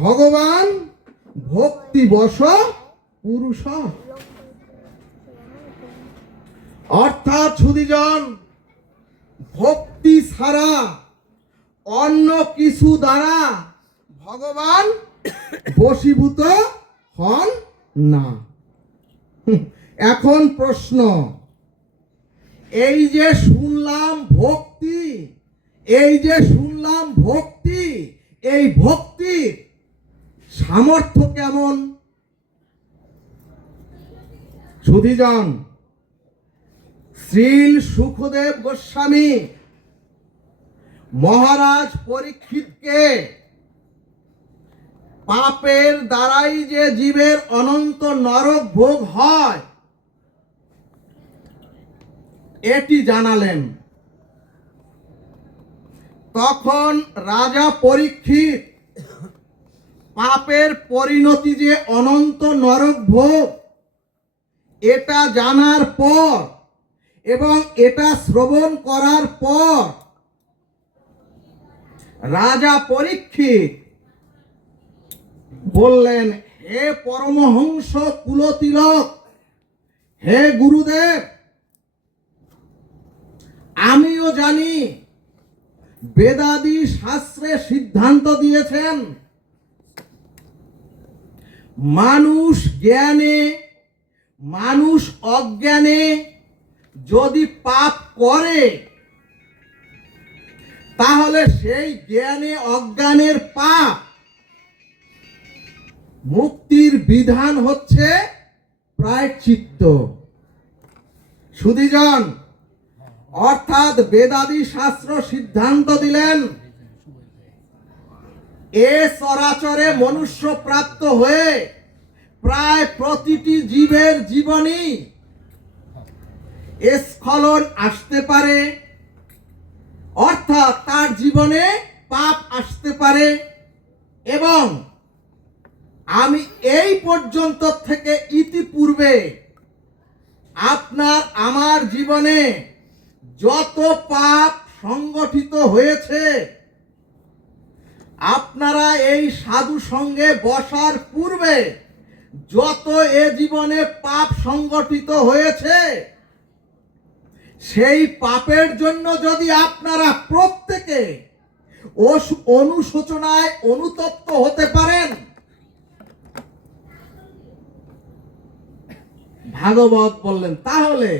ভগবান ভক্তিবশ পুরুষ। অর্থাৎ সুধীজন, ভক্তি ছাড়া অন্য কিছু দ্বারা ভগবান বশীভূত হন না। এখন প্রশ্ন, এই যে শুনলাম ভক্তি, এই ভক্তির সামর্থ্য কেমন? সুধীজন, শ্রীল সুখদেব গোস্বামী মহারাজ পরীক্ষিতকে পাপের দ্বারাই যে জীবের অনন্ত নরক ভোগ হয় এটি জানালেন। তখন রাজা পরীক্ষিত পাপের পরিণতি যে অনন্ত নরক ভোগ এটা জানার পর এবং এটা শ্রবণ করার পর রাজা পরীক্ষিত বললেন, হে পরমহংস কুলতিলক, হে গুরুদেব, আমিও জানি বেদাদি শাস্ত্রে সিদ্ধান্ত দিয়েছেন মানুষ জ্ঞানে মানুষ অজ্ঞানে যদি পাপ করে তাহলে সেই জ্ঞানে অজ্ঞানের পাপ মুক্তির বিধান হচ্ছে প্রায়শ্চিত্ত। সুধীজন, অর্থাৎ বেদাদি শাস্ত্র সিদ্ধান্ত দিলেন এ চরাচরে মনুষ্য প্রাপ্ত হয়ে প্রায় প্রতিটি জীবের জীবনে স্খলন আসতে পারে, অর্থাৎ তার জীবনে পাপ আসতে পারে। এবং আমি এই পর্যন্ত থেকে ইতিপূর্বে আপনার আমার জীবনে যত পাপ সংগঠিত হয়েছে, আপনারা এই সাধু সঙ্গে বসার পূর্বে যত এ জীবনে পাপ সংগঠিত হয়েছে, সেই পাপের জন্য যদি আপনারা প্রত্যেকে অনুশোচনায় অনুতপ্ত হতে পারেন, ভাগবত বললেন, তাহলে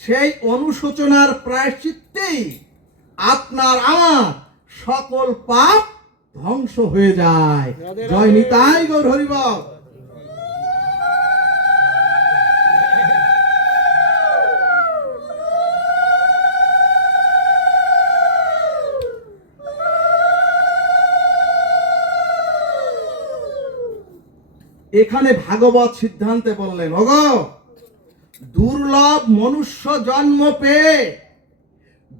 সেই অনুশোচনার প্রায়শ্চিত্তেই আপনার আমার সকল পাপ ধ্বংস হয়ে যায়। জয় নিতাই গৌর হরিবল। এখানে ভাগবত সিদ্ধান্তে বললেন, ওগো দুর্লভ মনুষ্য জন্ম পেয়ে,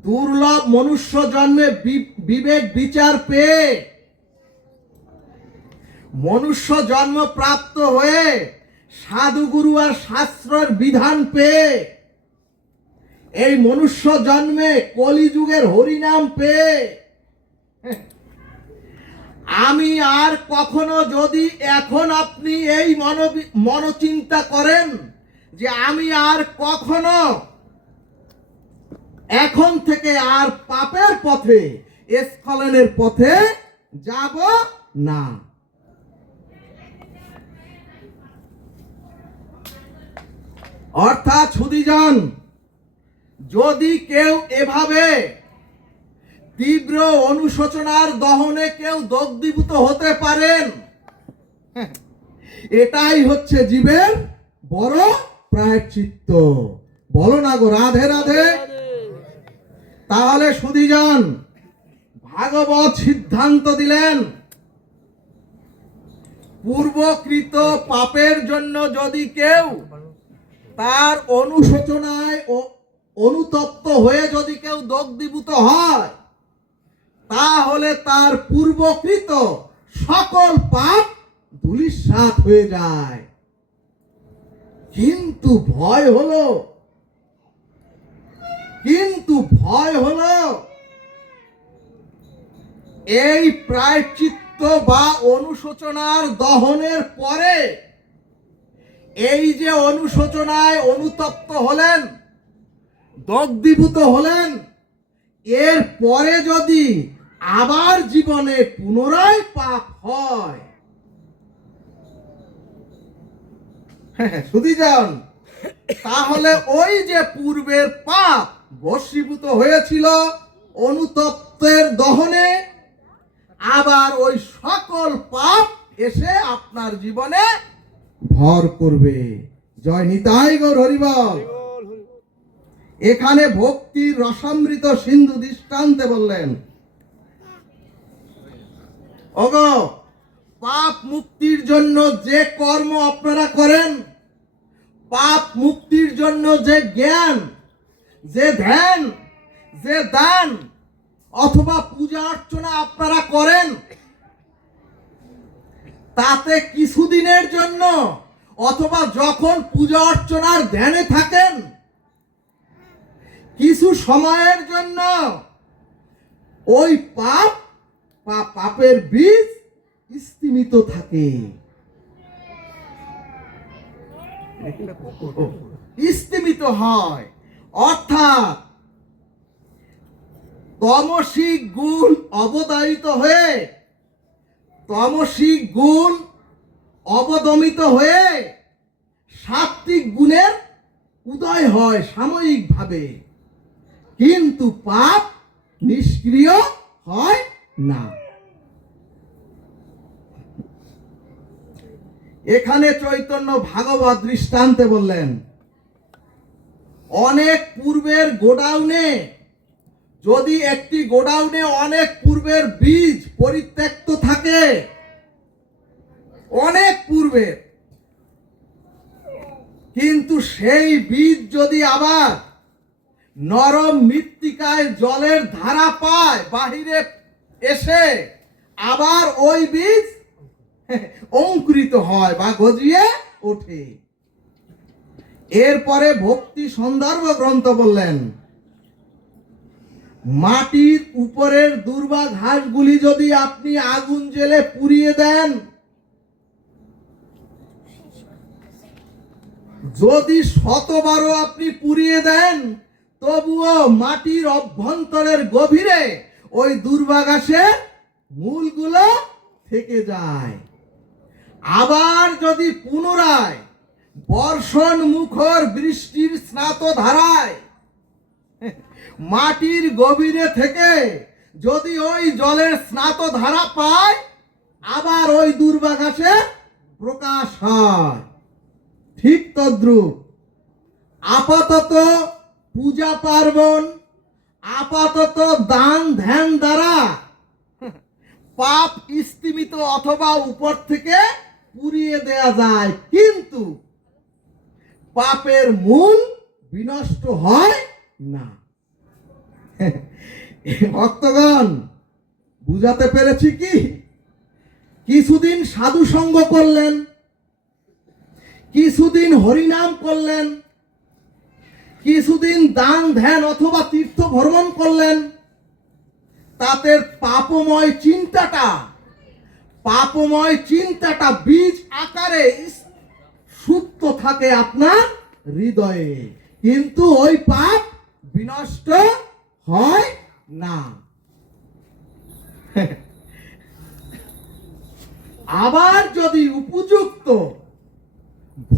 দুর্লভ মনুষ্য জন্মে বিবেক বিচার পেয়ে, মনুষ্য জন্ম প্রাপ্ত হয়ে সাধুগুরু আর শাস্ত্রের বিধান পেয়ে, এই মনুষ্য জন্মে কলিযুগের হরিনাম পেয়ে আমি আর কখনো, যদি এখন আপনি এই মনোচিন্তা করেন যে আমি আর কখনো এখন থেকে আর পাপের পথে স্খলনের পথে যাব না। অর্থাৎ সুধীজন, যদি কেউ এভাবে তীব্র অনুশোচনার দহনে কেউ দগ্ধীভূত হতে পারেন, এটাই হচ্ছে জীবের বড় প্রায়শ্চিত্ত। বলো না গো রাধে রাধে। তাহলে সুধীজন, ভাগবত সিদ্ধান্ত দিলেন পূর্বকৃত পাপের জন্য যদি কেউ তার অনুশোচনায় ও অনুতপ্ত হয়ে যদি কেউ দগ্ধীভূত হয়, তাহলে তার পূর্বকৃত সকল পাপ ধূলিসাৎ হয়ে যায়। কিন্তু ভয় হলো এই প্রায়শ্চিত্ত বা অনুশোচনার দহনের পরে এই যে অনুশোচনায় অনুতপ্ত হলেন, দগ্ধীভূত হলেন, এর পরে যদি আবার জীবনে পুনরায় পাপ হয়, শুধু যান, তাহলে ওই যে পূর্বের পাপ বশীভূত হয়েছিল অনুতপ্তের দহনে, আবার ওই সকল পাপ এসে আপনার জীবনে ভর করবে। জয় নিতাই গৌর হরিবল। এখানে ভক্তির রসামৃত সিন্ধু দৃষ্টান্তে বললেন, ওগো, পাপ মুক্তির জন্য যে কর্ম আপনারা করেন, পাপ মুক্তির জন্য যে জ্ঞান, যে ধ্যান, যে দান অথবা পূজা অর্চনা আপনারা করেন, তাতে কিছুদিনের জন্য অথবা যখন পূজা অর্চনার ধ্যানে থাকেন কিছু সময়ের জন্য ওই পাপের বীজ স্তিমিত থাকে, স্তিমিত হয়। অর্থাৎ তমসিক গুণ অবদায়িত হয়ে, তমসিক গুণ অবদমিত হয়ে সাত্বিক গুণের উদয় হয় সাময়িকভাবে, কিন্তু পাপ নিষ্ক্রিয় হয় না। এখানে চৈতন্য ভাগবত দৃষ্টান্তে বললেন, অনেক পূর্বের গোডাউনে, যদি একটি গোডাউনে অনেক পূর্বের বীজ পরিত্যক্ত থাকে, অনেক পূর্বের, কিন্তু সেই বীজ যদি আবার নরম মৃত্তিকায় জলের ধারা পায়, বাহিরে এসে আবার ওই বীজ অঙ্কুরিত হয় বা গজিয়ে ওঠে। এরপরে ভক্তি সন্দর্ভ গ্রন্থ বললেন, মাটির উপরের দুর্বা ঘাসগুলি যদি আপনি আগুন জেলে পুড়িয়ে দেন, যদি শতবারও আপনি পুড়িয়ে দেন, তবুও মাটির অভ্যন্তরের গভীরে ওই দুর্বা ঘাসের মূলগুলো থেকে যায়। আবার যদি পুনরায় বর্ষণ মুখর বৃষ্টির স্নাত ধারায় মাটির গভীরে থেকে যদি ওই জলের স্নাত ধারা পায়, আবার ওই দুর্বা ঘাসের প্রকাশ হয়। ঠিক তদ্রূপ আপাতত পূজা পার্বণ, আপাতত দান ধ্যান দ্বারা পাপ স্তিমিত অথবা উপর থেকে পুড়িয়ে দেয়া যায়, কিন্তু পাপের মূল বিনষ্ট হয় না। ভক্তগণ, বুঝাতে পেরেছি কি? কিছুদিন সাধু সঙ্গ করলেন, কিছুদিন হরিনাম করলেন, কিছুদিন দান ধ্যান অথবা তীর্থ ভ্রমণ করলেন, তাতে পাপময় চিন্তাটা বীজ আকারে সুপ্ত থাকে আপনার হৃদয়ে, কিন্তু ওই পাপ বিনষ্ট হয় না। আবার যদি উপযুক্ত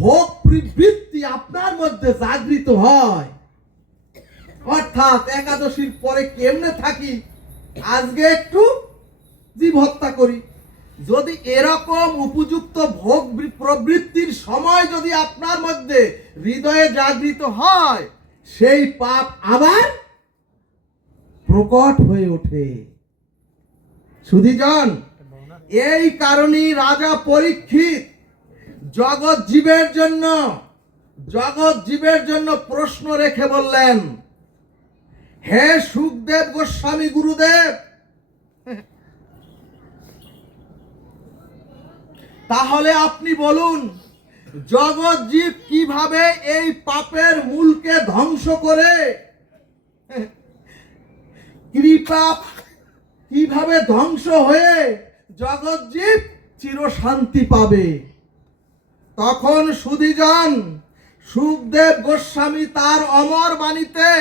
ভোগ প্রবৃত্তি আপনার মধ্যে জাগৃত হয়, অর্থাৎ একাদশীর পরে কেমনে থাকি, আজকে একটু জীব হত্যা করি, যদি এরকম উপযুক্ত ভোগ প্রবৃত্তির সময় যদি আপনার মধ্যে হৃদয়ে জাগৃত হয়, সেই পাপ আবার প্রকট হয়ে ওঠে। সুধীজন, এই কারণেই রাজা পরীক্ষিত জগৎ জীবের জন্য প্রশ্ন রেখে বললেন, হে সুখদেব গোস্বামী গুরুদেব, তাহলে আপনি বলুন, জগৎ জীব কিভাবে এই পাপের মূলকে ধ্বংস করে কৃপা কিভাবে ধ্বংস হয়ে জগৎজীব চিরশান্তি পাবে। তখন সুধীজন সুখদেব গোস্বামী তার অমর বাণীতে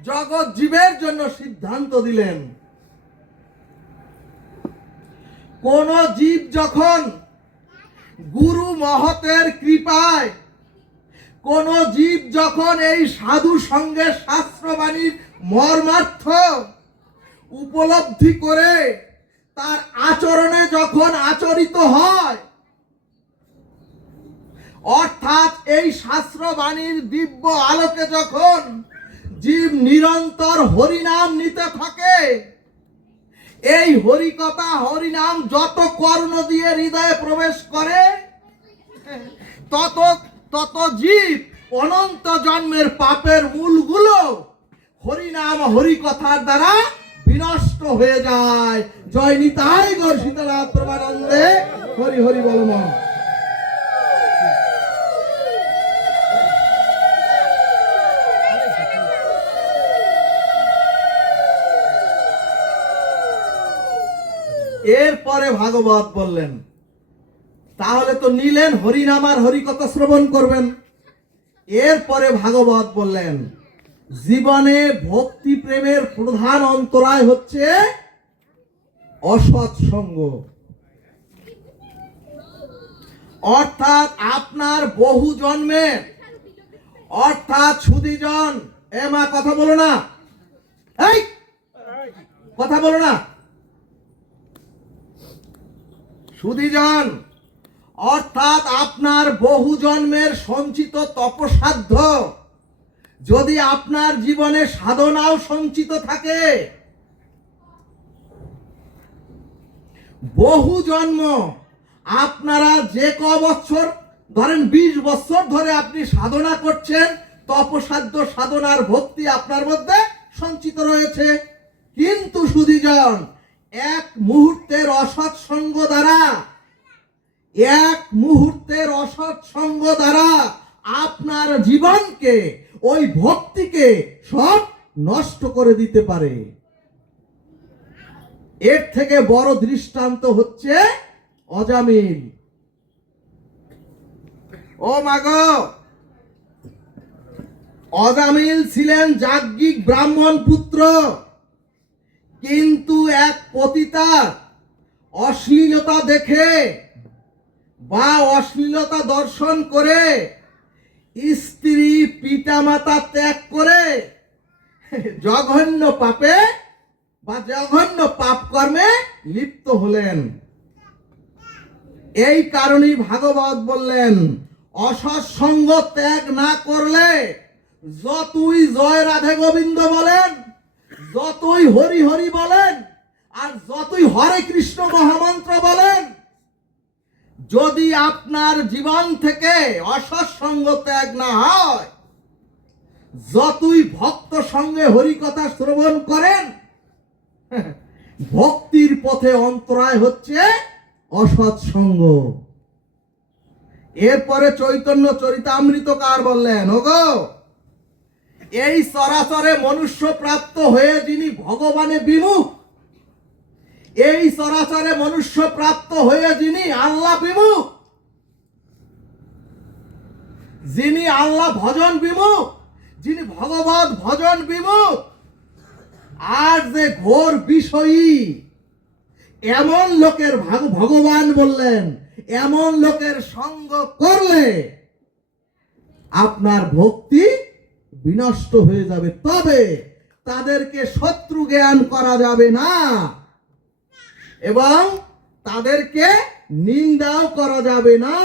জগৎজীবের জন্য সিদ্ধান্ত দিলেন, কোন জীব যখন গুরু মহতের কৃপায়, কোন জীব যখন এই সাধু সঙ্গে শাস্ত্রবাণীর মর্মার্থ উপলব্ধি করে তার আচরণে যখন আচরিত হয়, অর্থাৎ এই শাস্ত্রবাণীর দিব্য আলোকে যখন জীব নিরন্তর হরিনাম নিতে থাকে, এই হরিকথা হরিনাম যত কর্ণ দিয়ে হৃদয়ে প্রবেশ করে, তত তত জীব অনন্ত জন্মের পাপের মূলগুলো হরিনাম হরিকথার দ্বারা বিনষ্ট হয়ে যায়। জয় নিতাই গৌর সীতানাথ প্রভানন্দে, হরি হরি বল মন। এরপরে ভাগবত বললেন, তাহলে তো নিলেন হরিনাম আর হরিকথা শ্রবণ করবেন। এরপরে ভাগবত বললেন, জীবনে ভক্তি প্রেমের প্রধান অন্তরায় হচ্ছে অসৎ সঙ্গ। অর্থাৎ আপনার বহু জন্মের, অর্থাৎ সুধীজন, এ মা কথা বলো না, এই কথা বলো না, সুধীজন, অর্থাৎ আপনার বহু জন্মের সঞ্চিত তপসাধ্য যদি আপনার জীবনে সাধনাও সঞ্চিত থাকে, বহু জন্ম আপনারা যে ক বছর ধরেন 20 বছর ধরে আপনি সাধনা করছেন, তপসাধ্য সাধনার ভক্তি আপনার মধ্যে সঞ্চিত রয়েছে, কিন্তু সুধীজন এক মুহূর্তের অসৎ সঙ্গ দ্বারা, এক মুহূর্তের অসৎ সঙ্গ দ্বারা আপনার জীবনকে, ওই ভক্তিকে সব নষ্ট করে দিতে পারে। এর থেকে বড় দৃষ্টান্ত হচ্ছে অজামিল। ও মাগো, অজামিল ছিলেন যাজ্ঞিক ব্রাহ্মণ পুত্র, কিন্তু এক পতিতার অশ্লীলতা দেখে বা অশ্লীলতা দর্শন করে স্ত্রী পিতামাতা ত্যাগ করে জঘন্য পাপে বা জঘন্য পাপ কর্মে লিপ্ত হলেন। এই কারণেই ভাগবত বললেন, অসৎ সঙ্গ ত্যাগ না করলে যতই জয় রাধে গোবিন্দ বলেন, যতই হরি হরি বলেন, আর যতই হরে কৃষ্ণ মহামন্ত্র বলেন, যদি আপনার জীবন থেকে অসৎ সঙ্গ ত্যাগ না হয়, যতই ভক্ত সঙ্গে হরিকথা শ্রবণ করেন, ভক্তির পথে অন্তরায় হচ্ছে অসৎ সঙ্গ। এরপরে চৈতন্য চরিতামৃতকার বললেন, ওগো, এই চরাচরে মনুষ্য প্রাপ্ত হয়ে যিনি ভগবানে বিমুখ, এই চরাচরে মনুষ্য প্রাপ্ত হয়ে যিনি আল্লাহ বিমুখ, যিনি আল্লাহ ভজন বিমুখ, যিনি ভগবত ভজন বিমুখ, আর যে ঘোর বিষয়ী, এমন লোকের ভগবান বললেন, এমন লোকের সঙ্গ করলে আপনার ভক্তি বিনষ্ট হয়ে যাবে। তবে তাদেরকে শত্রু জ্ঞান করা যাবে না এবং তাদেরকে নিন্দাও করা যাবে না,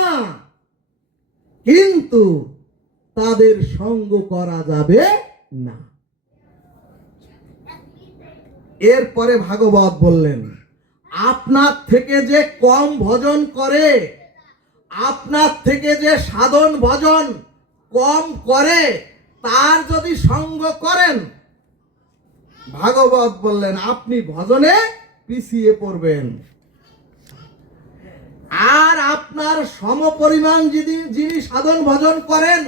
কিন্তু তাদের সঙ্গ করা যাবে না। এরপরে ভাগবত বললেন, আপনার থেকে যে কম ভজন করে, আপনার থেকে যে সাধন ভজন কম করে, তার যদি সঙ্গ করেন, ভাগবত বললেন আপনি ভজনে পিছিয়ে পড়বেন। আর আপনার সমপরিমাণ যিনি সাধন ভজন করেন,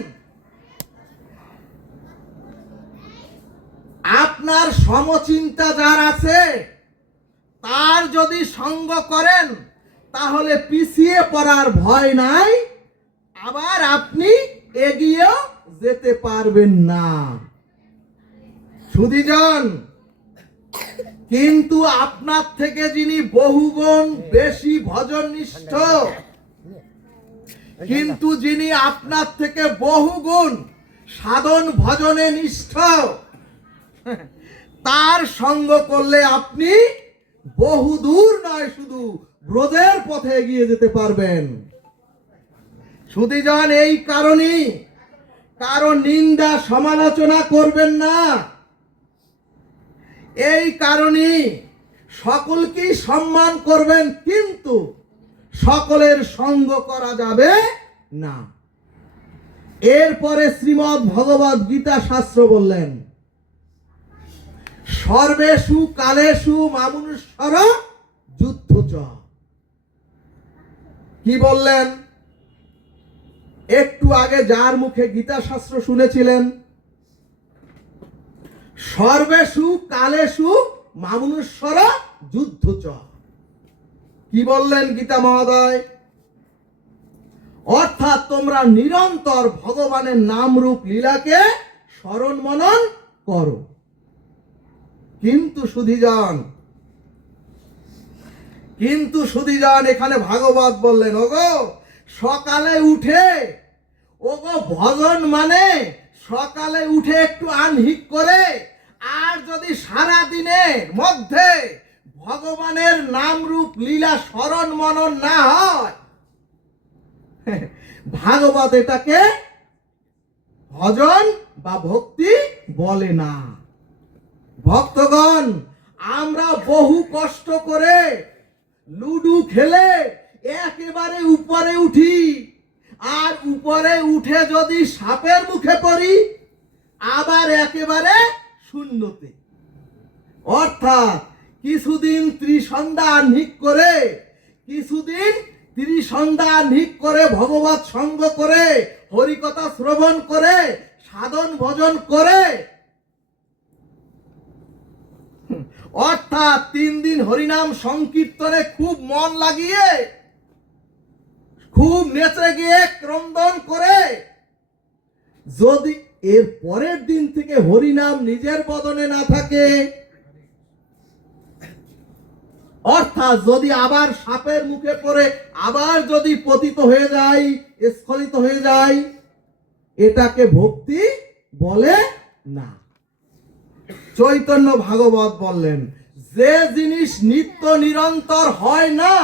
আপনার সমচিন্তা যার আছে, তার যদি সঙ্গ করেন তাহলে পিছিয়ে পড়ার ভয় নাই, আবার আপনি এগিয়েও যেতে পারবেন না। সুধীজন, কিন্তু আপনার থেকে যিনি বহুগুণ বেশি ভজননিষ্ঠ, কিন্তু যিনি আপনার থেকে বহুগুণ সাধন ভজনে নিষ্ঠ, তার সঙ্গ করলে আপনি বহুদূর নয়, শুধু ব্রজের পথে এগিয়ে যেতে পারবেন। সুধীজন, এই কারণেই কারো নিন্দা সমালোচনা করবেন না। এই কারণেই সকলকেই সম্মান করবেন, কিন্তু সকলের সঙ্গ করা যাবে না। এরপরে শ্রীমদ্ ভগবদ গীতা শাস্ত্র বললেন, সর্বেষু কালেষু মামনুষ্যর যুদ্ধ। কি বললেন? একটু আগে যার মুখে গীতা শাস্ত্র শুনেছিলেন, সর্বেষু কালেষু মামনুষ্যর যুদ্ধ। কি বললেন গীতা মহোদয়? অর্থাৎ তোমরা নিরন্তর ভগবানের নাম রূপ লীলাকে স্মরণ মনন করো। কিন্তু সুধীজন এখানে ভাগবত বললেন, ওগো সকালে উঠে, ওগো ভজন মানে সকালে উঠে একটু আহ্নিক করে, আর যদি সারা দিনের মধ্যে ভগবানের নাম রূপ লীলা স্মরণ মনন না হয়, ভাগবত এটাকে ভজন বা ভক্তি বলে না। ভক্তগণ, আমরা বহু কষ্ট করে লুডু খেলে একেবারে উপরে উঠি, আর উপরে উঠে যদি সাপের মুখে পড়ি, আবার একেবারে শূন্যতে। অর্থাৎ কিছুদিন ত্রিসন্ধ্যা আহ্নিক করে, কিছুদিন ত্রিসন্ধ্যা আহ্নিক করে ভগবত সঙ্গ করে, হরিকথা শ্রবণ করে, সাধন ভজন করে, অর্থাৎ 3 দিন হরিনাম সংকীর্তনে খুব মন লাগিয়ে, খুব নেচে গিয়ে ক্রন্দন করে, যদি এর পরের দিন থেকে হরিনাম নিজের বদনে না থাকে, অর্থাৎ যদি আবার সাপের মুখে পড়ে আবার যদি পতিত হয়ে যায়, স্খলিত হয়ে যায়, এটাকে ভক্তি বলে না। চৈতন্য ভাগবত বললেন, যে জিনিস নিত্য নিরন্তর হয় না,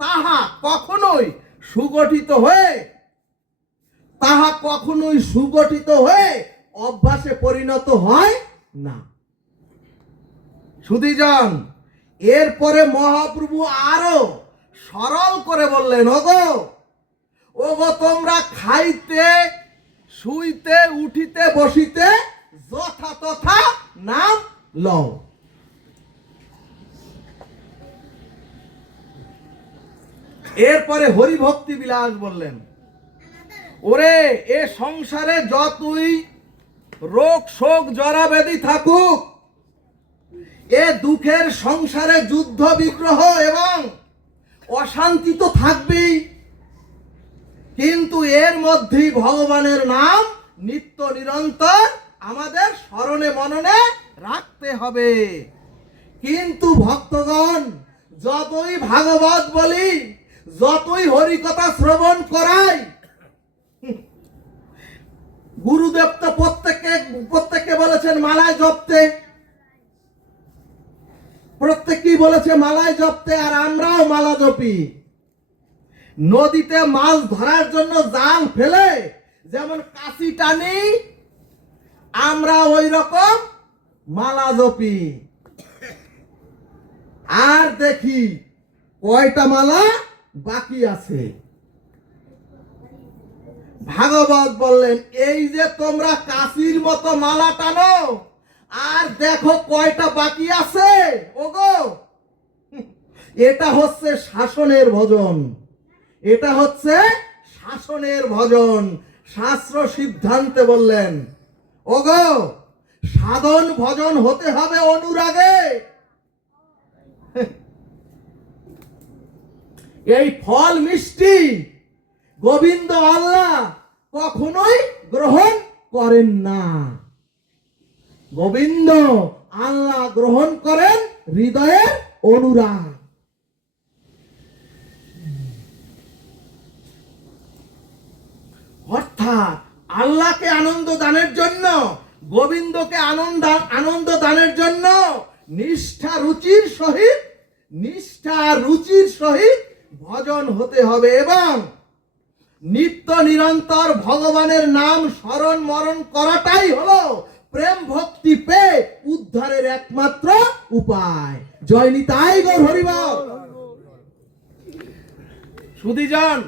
তাহা কখনোই সুগঠিত হয়ে অভ্যাসে পরিণত হয় না। সুধীজন, এরপরে মহাপ্রভু আরো সরল করে বললেন, ওগো তোমরা খাইতে, শুইতে, উঠিতে, বসিতে যথা তথা নাম লও। এরপরে হরিভক্তি বিলাস বললেন, ওরে এ সংসারে যতই রোগ শোক জরা ব্যাধি থাকুক, এ দুঃখের সংসারে যুদ্ধ বিগ্রহ এবং অশান্তি তো থাকবেই, কিন্তু এর মধ্যেই ভগবানের নাম নিত্য নিরন্তর আমাদের স্মরণে মননে রাখতে হবে। কিন্তু ভক্তগণ, যতই ভাগবত বলি, যতই হরিকথা শ্রবণ করাই, গুরুদেব তো প্রত্যেককে বলেছেন মালায় জপতে, প্রত্যেকেই বলেছে মালায় জপতে, আর আমরাও মালা জপি। নদীতে মাছ ধরার জন্য জাল ফেলে যেমন কাশি টানি, আমরা ওই রকম মালা জপি, আর দেখি কয়টা মালা বাকি আছে। ভাগবত বললেন, এই যে তোমরা কাশির মতো মালা টানো, আর দেখো কয়টা বাকি আছে, ওগো এটা হচ্ছে শাসনের ভজন, এটা হচ্ছে শাসনের ভজন। শাস্ত্র সিদ্ধান্তে বললেন, ওগো সাধন ভজন হতে হবে অনুরাগে। এই ফল মিষ্টি গোবিন্দ আল্লাহ কখনোই গ্রহণ করেন না। গোবিন্দ আল্লাহ গ্রহণ করেন হৃদয়ের অনুরাগ। অর্থাৎ আল্লাহকে আনন্দ দানের জন্য, গোবিন্দকে আনন্দ দানের জন্য নিষ্ঠা রুচির সহিত ভজন হতে হবে এবং নিত্য নিরন্তর ভগবানের নাম স্মরণ মরণ করাটাই হলো প্রেম ভক্তি পেয়ে উদ্ধারের একমাত্র উপায়। জয় নিতাই গৌর হরিবল। সুধীজন,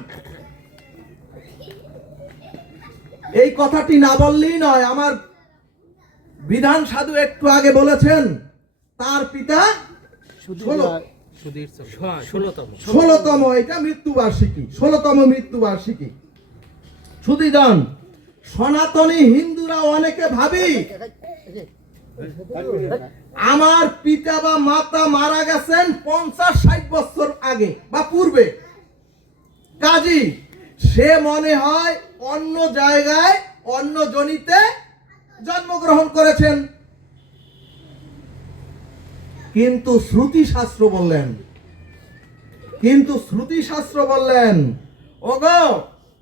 এই কথাটি না বললেই নয়। আমার বিধান সাধু একটু আগে বলেছেন তার পিতা 16তম এটা মৃত্যুবার্ষিকী, 16তম মৃত্যুবার্ষিকী। সুধীজন, সনাতনী হিন্দুরা অনেকে ভাবি আমার পিতা বা মাতা মারা গেছেন 50-60 বছর আগে বা পূর্বে, কাজী সে মনে হয় অন্য জায়গায় অন্য জনিতে জন্মগ্রহণ করেছেন। কিন্তু শ্রুতি শাস্ত্র বললেন ওগো,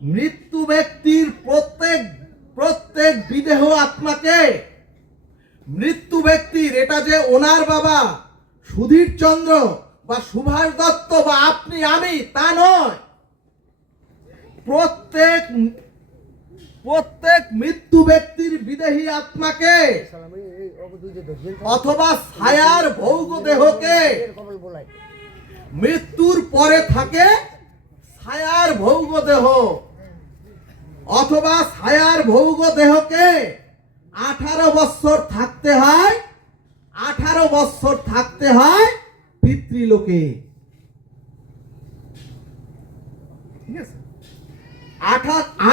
মৃত্যু ব্যক্তির প্রত্যেক বিদেহ আত্মাকে, মৃত্যু ব্যক্তির, এটা যে ওনার বাবা সুধীর চন্দ্র বা সুভাষ দত্ত বা আপনি আমি তা নয়, প্রত্যেক মৃত্যু ব্যক্তির বিদেহী আত্মাকে অথবা ছায়ার ভৌগ দেহকে, মৃত্যুর পরে থাকে ছায়ার ভৌগ দেহ অথবা ছায়ার ভৌগ দেহকে 18 বছর থাকতে হয় পিতৃলোকে। ঠিক আছে,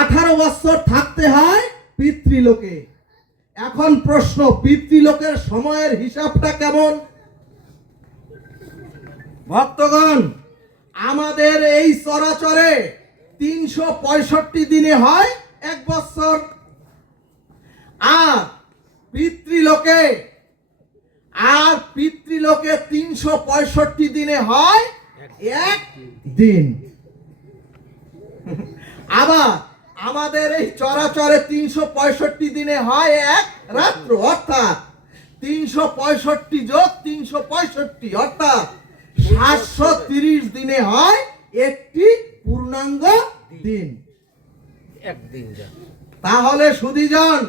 18 বছর থাকতে হয় পিতৃলোকে। এখন প্রশ্ন, পিতৃলোকের সময়ের হিসাবটা কেমন? ভক্তগণ, আমাদের এই চরাচরে 365 দিনে হয় 1 বছর, আর পিতৃলোকে 365 দিনে হয় 1 দিন। আবার আমাদের এই চরাচরে 365 দিনে হয় 1 রাত্র, অর্থাৎ 365 যোগ 365 অর্থাৎ 730 দিনে হয় একটি পূর্ণাঙ্গ দিন। তাহলে সুধীজন,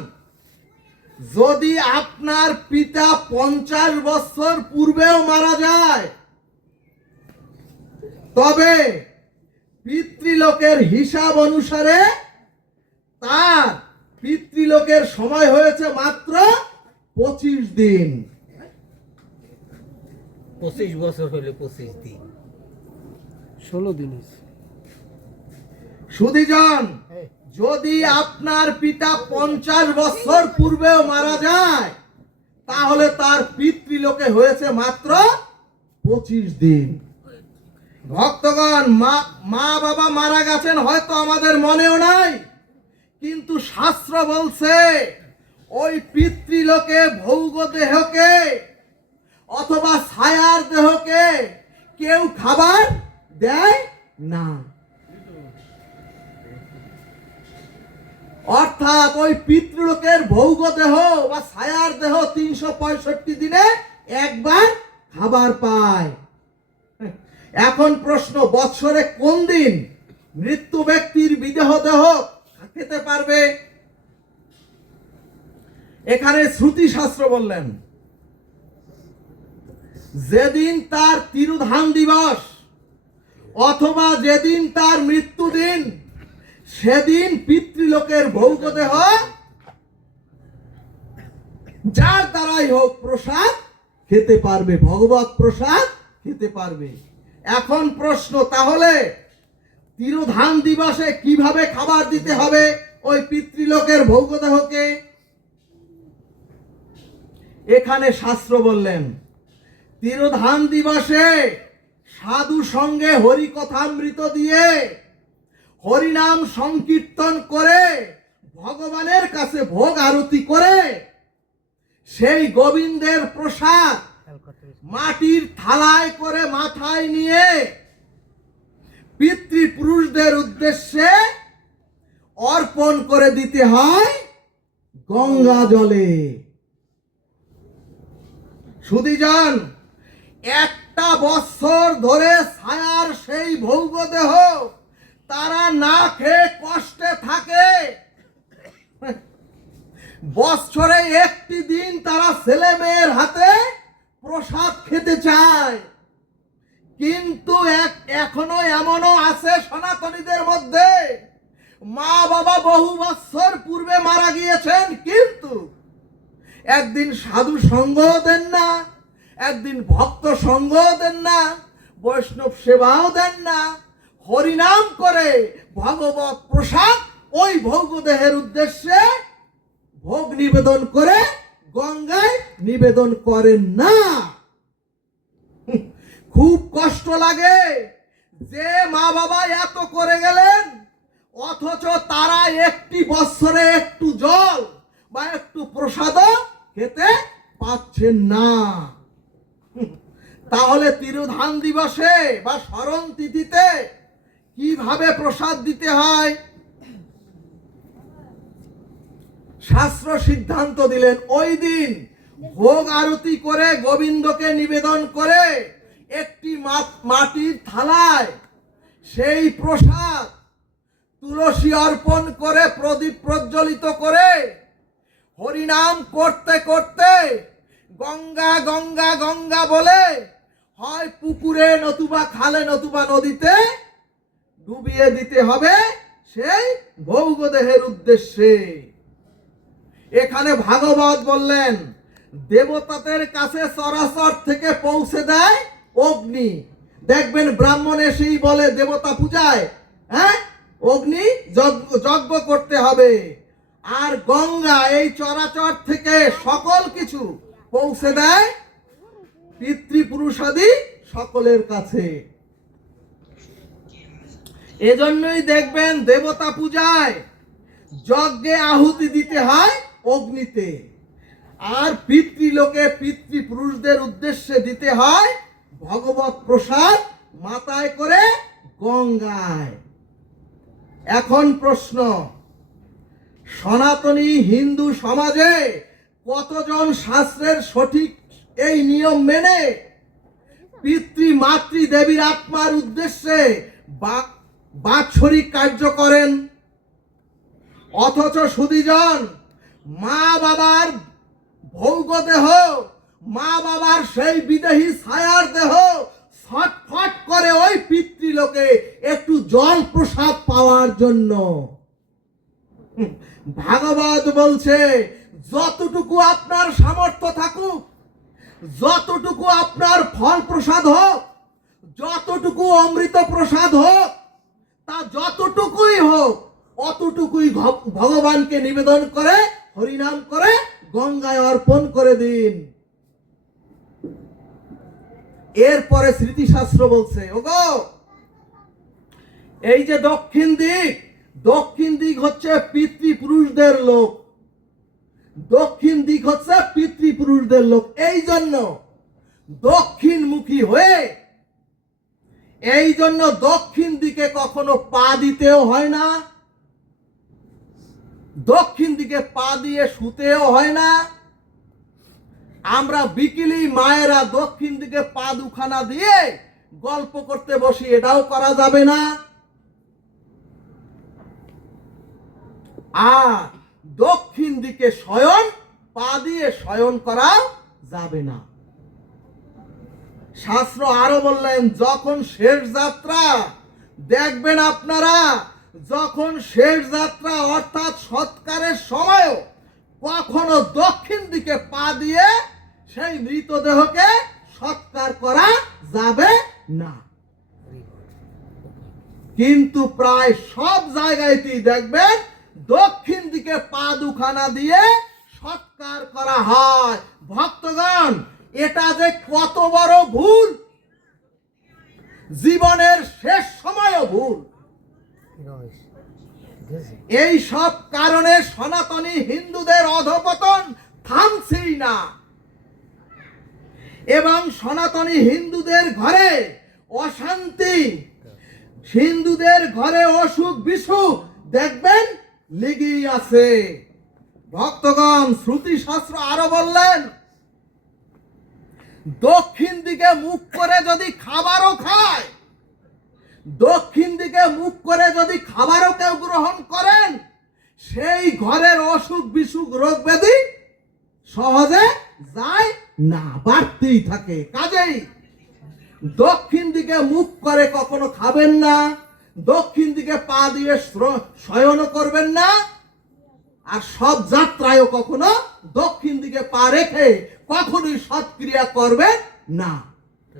যদি আপনার পিতা 50 বছর পূর্বেও মারা যায়, তবে পিতৃলোকের হিসাব অনুসারে তার পিতৃলোকের সময় হয়েছে মাত্র 25 দিন। 25 বছর হলে 25 দিন, 16 দিন। সুধীজন, যদি আপনার পিতা 50 বছর পূর্বেও মারা যায়, তাহলে তার পিতৃলোকে হয়েছে মাত্র 25 দিন। ভক্তগণ, মা বাবা মারা গেছেন হয়তো আমাদের মনেও নাই, কিন্তু শাস্ত্র বলছে ওই পিতৃলোকে ভৌগ দেহকে অথবা ছায়ার দেহকে কেউ খাবার দেয় না। অর্থাৎ ওই পিতৃলোকের ভৌগ দেহ বা ছায়ার দেহ 365 দিনে একবার খাবার পায়। এখন প্রশ্ন, বৎসরে কোন দিন মৃত্যু ব্যক্তির বিদেহ দেহ খেতে পারবে? এখানে শ্রুতি শাস্ত্র বললেন যেদিন তার তিরোধান দিবস অথবা যেদিন তার মৃত্যু দিন, সেদিন পিতৃলোকের ভৌগ দেহ যার দ্বারাই হোক প্রসাদ খেতে পারবে, ভগবত প্রসাদ খেতে পারবে। এখন প্রশ্ন, তাহলে তিরোধান দিবসে কিভাবে খাবার দিতে হবে ওই পিতৃলোকের ভৌগ দেহকে? এখানে শাস্ত্র বললেন তিরোধান দিবসে সাধু সঙ্গে হরি কথামৃত দিয়ে হরিনাম সংকীর্তন করে ভগবানের কাছে ভোগ আরতি করে সেই গোবিন্দের প্রসাদ মাটির থালায় করে মাথায় নিয়ে পিতৃপুরুষদের উদ্দেশ্যে অর্পণ করে দিতে হয় গঙ্গা জলে। সুধীজন, একটা বছর ধরে ছায়ার সেই ভৌগদেহ তারা না খেয়ে কষ্টে থাকে। বছরে একটি দিন তারা ছেলে মেয়ের হাতে প্রসাদ খেতে চায়, কিন্তু এখনো এমনও আছে সনাতনীদের মধ্যে মা বাবা বহু বছর পূর্বে মারা গিয়েছেন, কিন্তু একদিন সাধু সঙ্গ দেন না, একদিন ভক্ত সঙ্গ দেন না, বৈষ্ণব সেবাও দেন না, হরিনাম করে ভগবত প্রসাদ ওই ভোগদেহের উদ্দেশ্যে ভোগ নিবেদন করে গঙ্গায় নিবেদন করেন না। খুব কষ্ট লাগে যে মা বাবা এত করে গেলেন, অথচ তারা একটি বৎসরে একটু জল বা একটু প্রসাদও খেতে পাচ্ছেন না। তাহলে তিরোধান দিবসে বা স্মরণ তিথিতে কিভাবে প্রসাদ দিতে হয়? শাস্ত্র সিদ্ধান্ত দিলেন ওই দিন ভোগ আরতি করে গোবিন্দকে নিবেদন করে একটি মাটির থালায় সেই প্রসাদ তুলসী অর্পণ করে প্রদীপ প্রজ্বলিত করে হরিনাম করতে করতে গঙ্গা গঙ্গা গঙ্গা বলে হয় পুকুরে নতুবা খালে নতুবা নদীতে ডুবিয়ে দিতে হবে সেই ভৌগদেহের উদ্দেশ্যে। এখানে ভাগবত বললেন দেবতাদের কাছে চরাচর থেকে পৌঁছে দেয় অগ্নি। দেখবেন ব্রাহ্মণ এসেই বলে দেবতা পূজায় অগ্নি যজ্ঞ করতে হবে, আর গঙ্গা এই চরাচর থেকে সকল কিছু পৌঁছে দেয় পিতৃপুরুষাদি সকলের কাছে। এজন্যই দেখবেন দেবতা পূজায় যজ্ঞে আহুতি দিতে হয় অগ্নিতে, আর পিতৃলোকে পিতৃপুরুষদের উদ্দেশ্যে দিতে হয় ভগবত প্রসাদ মাথায় করে গঙ্গায়। এখন প্রশ্ন, সনাতনী হিন্দু সমাজে কতজন শাস্ত্রের সঠিক এই নিয়ম মেনে পিতৃ মাতৃ দেবীর আত্মার উদ্দেশ্যে বাৎসরিক কার্য করেন? অথচ সুধীজন, মা বাবার ভৌগ দেহ, মা বাবার সেই বিদেহী ছায়ার দেহ ছটফট করে ওই পিতৃলোকে একটু জল প্রসাদ পাওয়ার জন্য। ভাগবত বলছে যতটুকু আপনার সামর্থ্য থাকুক, যতটুকু আপনার ফল প্রসাদ হোক, যতটুকু অমৃত প্রসাদ হোক, তা যতটুকুই হোক অতটুকুই ভগবানকে নিবেদন করে হরিনাম করে গঙ্গায় অর্পণ করে দিন। এরপরে স্মৃতিশাস্ত্র বলছে ওগো, এই যে দক্ষিণ দিক, দক্ষিণ দিক হচ্ছে পিতৃপুরুষদের লোক, দক্ষিণ দিক হচ্ছে পিতৃপুরুষদের লোক। এই জন্য দক্ষিণমুখী হয়ে, এই জন্য দক্ষিণ দিকে কখনো পা দিতেও হয় না, দক্ষিণ দিকে পা দিয়ে শুতেও হয় না। আমরা বিকেলেই মায়েরা দক্ষিণ দিকে পা দুখানা দিয়ে গল্প করতে বসি, এটাও করা যাবে না। আর দক্ষিণ দিকে শয়ন, পা দিয়ে শয়ন করা যাবে না। শাস্ত্র আরো বললেন যখন শেষ যাত্রা দেখবেন আপনারা, যখন শেষ যাত্রা অর্থাৎ সৎকারের সময় কখনো দক্ষিণ দিকে পা দিয়ে সেই মৃতদেহকে সৎকার করা যাবে না। কিন্তু প্রায় সব জায়গাতেই দেখবেন দক্ষিণ দিকে পা দুখানা দিয়ে সৎকার করা হয়। ভক্তগণ, এটা যে কত বড় ভুল, জীবনের শেষ সময়ও ভুল। এই সব কারণে সনাতনী হিন্দুদের অধঃপতন থামছেই না, এবং সনাতনী হিন্দুদের ঘরে অশান্তি, হিন্দুদের ঘরে অসুখ বিসুখ দেখবেন লেগেই আছে। ভক্তগণ, শ্রুতি শাস্ত্র আরো বললেন, দক্ষিণ দিকে মুখ করে যদি খাবারও খায়, দক্ষিণ দিকে মুখ করে যদি খাবারও কেউ গ্রহণ করেন, সেই ঘরের অসুখ বিসুখ রোগ ব্যাধি সহজে যায় না, বাড়তেই থাকে। কাজেই দক্ষিণ দিকে মুখ করে কখনো খাবেন না, দক্ষিণ দিকে পা দিয়ে শয়নও করবেন না, আর সব যাত্রায়ও কখনো দক্ষিণ দিকে পা রেখে কখনোই সৎক্রিয়া করবেন না।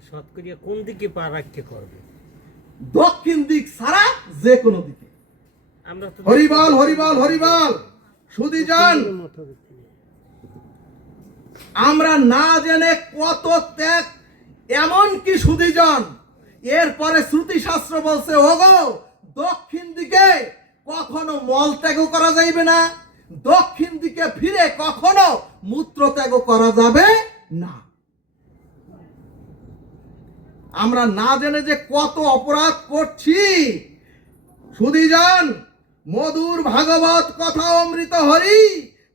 সৎক্রিয়া কোন দিকে পা রাখতে করবে? দক্ষিণ দিক ছাড়া যে কোনো দিকে। আমরা তো হরিবল হরিবল হরিবল। সুধীজন, আমরা না জেনে কত ত্যাগ, এমন কি সুধীজন, এরপরে শ্রুতি শাস্ত্র বলছে, ওগো দক্ষিণ দিকে কখনো মল ত্যাগ করা যাইবে না, দক্ষিণ দিকে ফিরে কখনো মূত্র ত্যাগ করা যাবে না। আমরা না জেনে যে কত অপরাধ করছি। সুধীজন, মধুর ভাগবত কথা অমৃত হরি,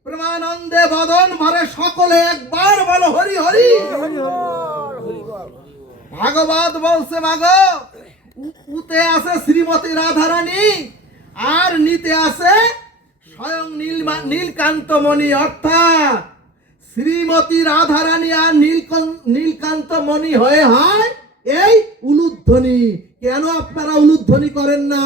প্রেমানন্দে বদন ভরে সকলে একবার বলো হরি হরি। ভাগবত বলছে, মাগো উতে আছে শ্রীমতী রাধারানী, আর নিতে আছে স্বয়ং নীলকান্তমণি, অর্থাৎ শ্রীমতী রাধারানী আর নীলকান্তমণি হয়ে হয় এই উলুধ্বনি। কেন আপনারা উলুধ্বনি করেন না?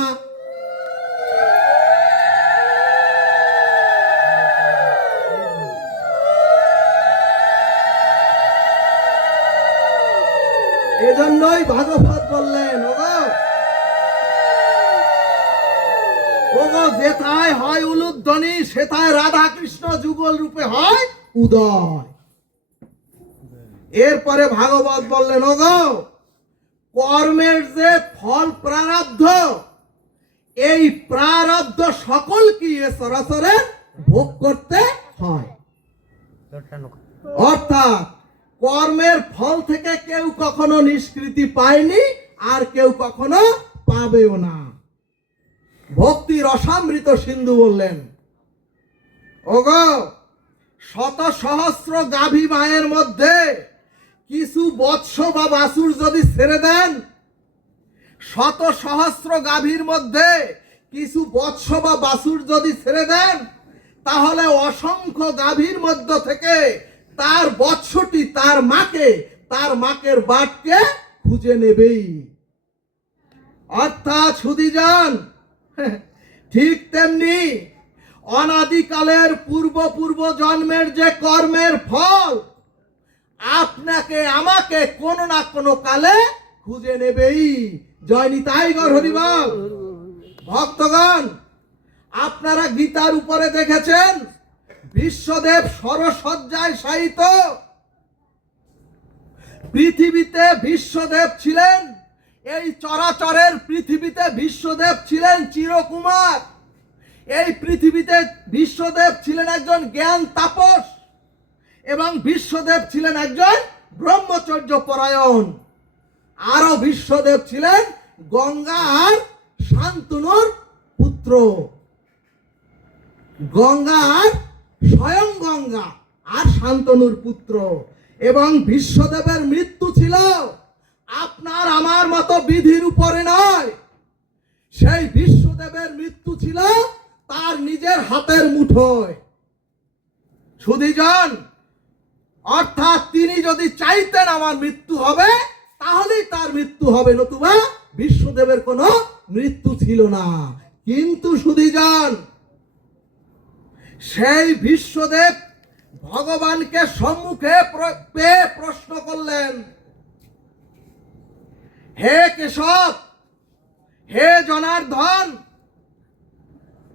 এজন্যই ভাগবত বললেন, ওগো যেথায় হয় উলুধ্বনি, সেথায় রাধা কৃষ্ণ যুগল রূপে হয় উদয়। এরপরে ভাগবত বললেন, ওগো কর্মের যে ফল প্রারব্ধ, এই প্রারব্ধ সকল কি সরাসরি ভোগ করতে হয়। অর্থাৎ কর্মের ফল থেকে কেউ কখনো নিষ্কৃতি পায়নি, আর কেউ কখনো পাবেও না। ভক্তি রসামৃত সিন্ধু বললেন, ওগো শত সহস্র গাভী মায়ের মধ্যে কিছু বৎস বা বাছুর যদি ছেড়ে দেন, শত সহস্র গাভীর মধ্যে কিছু বৎস বা বাছুর যদি ছেড়ে দেন, তাহলে অসংখ্য গাভীর মধ্য থেকে তার বৎসটি তার মাকের বাটকে খুঁজে নেবেই। অর্থাৎ সুধীজন, ঠিক তেমনি অনাদিকালের পূর্ব জন্মের যে কর্মের ফল আপনাকে আমাকে কোনো না কোনো কালে খুঁজে নেবেই। জয় নিতাই গৌর হরিবল। ভক্তগণ, আপনারা গীতার উপরে দেখেছেন বিশ্বদেব সরসজ্জায় শায়িত। পৃথিবীতে বিশ্বদেব ছিলেন, এই চরাচরের পৃথিবীতে বিশ্বদেব ছিলেন চিরকুমার। এই পৃথিবীতে বিশ্বদেব ছিলেন একজন জ্ঞান তাপস, এবং বিশ্বদেব ছিলেন একজন ব্রহ্মচর্য পরায়ণ। আরো বিশ্বদেব ছিলেন গঙ্গা আর শান্তনুর পুত্র। গঙ্গা আর স্বয়ং গঙ্গা আর শান্তনুর পুত্র। এবং বিশ্বদেবের মৃত্যু ছিল আপনার আমার মতো বিধির উপরে নয়, সেই বিশ্বদেবের মৃত্যু ছিল তার নিজের হাতের মুঠোয়। সুধীজন, অর্থাৎ তিনি যদি চাইতেন আমার মৃত্যু হবে, তাহলেই তার মৃত্যু হবে, নতুবা বিশ্বদেবের কোনো মৃত্যু ছিল না। কিন্তু সুধীজন, সেই বিশ্বদেব ভগবানকে সম্মুখে পেয়ে প্রশ্ন করলেন, হে কেশব, হে জনার্দন,